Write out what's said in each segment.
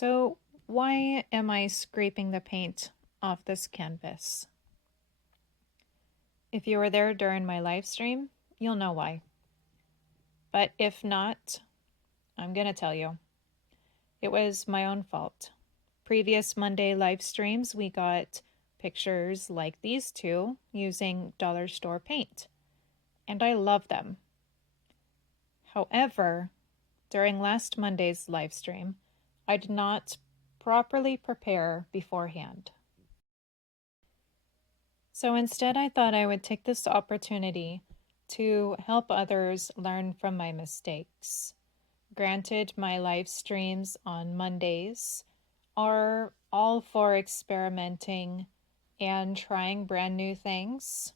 So, why am I scraping the paint off this canvas? If you were there during my live stream, you'll know why. But if not, I'm going to tell you. It was my own fault. Previous Monday live streams, we got pictures like these two using dollar store paint, and I love them. However, during last Monday's live stream, I did not properly prepare beforehand. So instead, I thought I would take this opportunity to help others learn from my mistakes. Granted, my live streams on Mondays are all for experimenting and trying brand new things.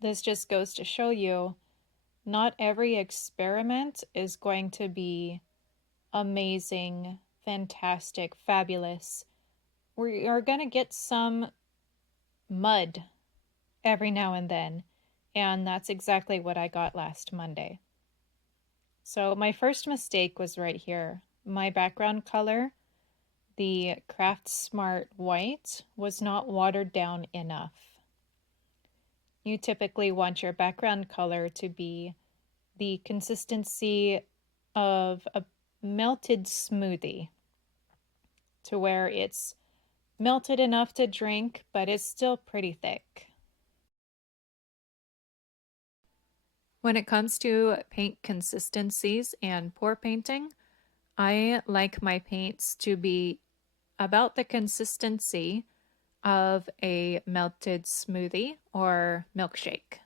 This just goes to show you not every experiment is going to be amazing, fantastic, fabulous. We are going to get some mud every now and then, and that's exactly what I got last Monday. So my first mistake was right here. My background color, the Craft Smart White, was not watered down enough. You typically want your background color to be the consistency of a melted smoothie, to where it's melted enough to drink, but it's still pretty thick. When it comes to paint consistencies and pour painting, I like my paints to be about the consistency of a melted smoothie or milkshake.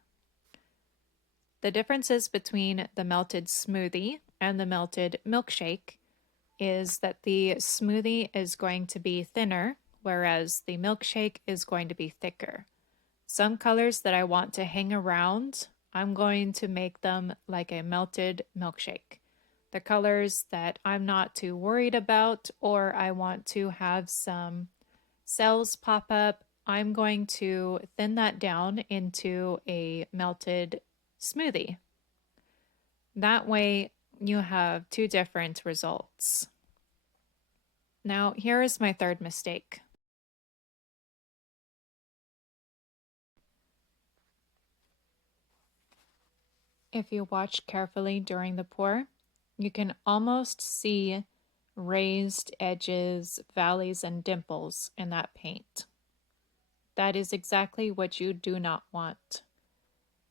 The differences between the melted smoothie and the melted milkshake is that the smoothie is going to be thinner, whereas the milkshake is going to be thicker. Some colors that I want to hang around, I'm going to make them like a melted milkshake. The colors that I'm not too worried about, or I want to have some cells pop up, I'm going to thin that down into a melted smoothie. That way you have two different results. Now, here is my third mistake. If you watch carefully during the pour, you can almost see raised edges, valleys, and dimples in that paint. That is exactly what you do not want.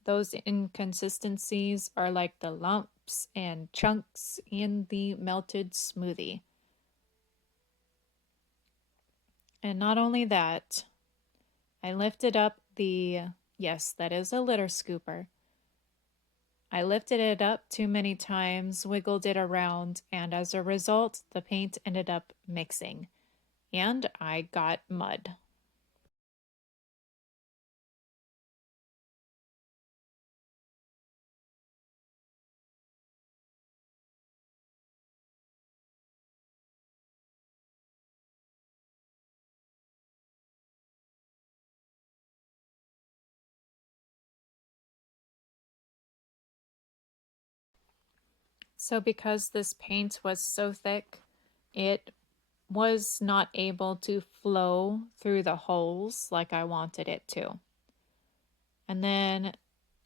Those inconsistencies are like the lumps and chunks in the melted smoothie. And not only that, I lifted up yes, that is a litter scooper. I lifted it up too many times, wiggled it around, and as a result, the paint ended up mixing, and I got mud. So because this paint was so thick, it was not able to flow through the holes like I wanted it to. And then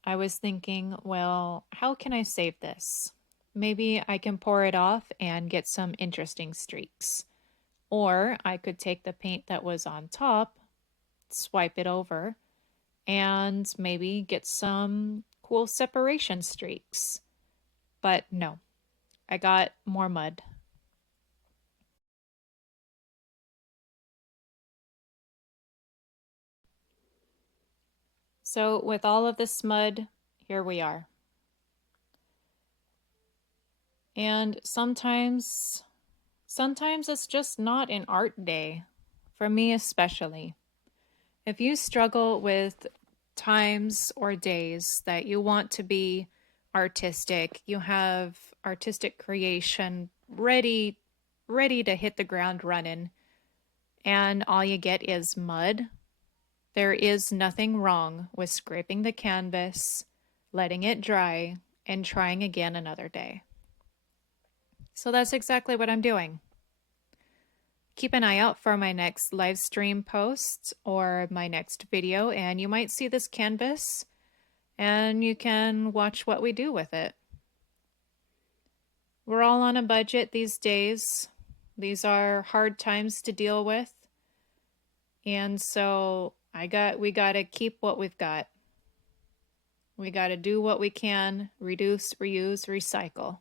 I was thinking, well, how can I save this? Maybe I can pour it off and get some interesting streaks. Or I could take the paint that was on top, swipe it over, and maybe get some cool separation streaks. But no, I got more mud. So with all of this mud, here we are. And sometimes it's just not an art day, for me especially. If you struggle with times or days that you want to be artistic, you have artistic creation ready to hit the ground running, and all you get is mud, there is nothing wrong with scraping the canvas, letting it dry, and trying again another day. So that's exactly what I'm doing. keep an eye out for my next live stream post or my next video, and you might see this canvas and you can watch what we do with it. We're all on a budget these days. These are hard times to deal with. And so we got to keep what we've got. We got to do what we can, reduce, reuse, recycle.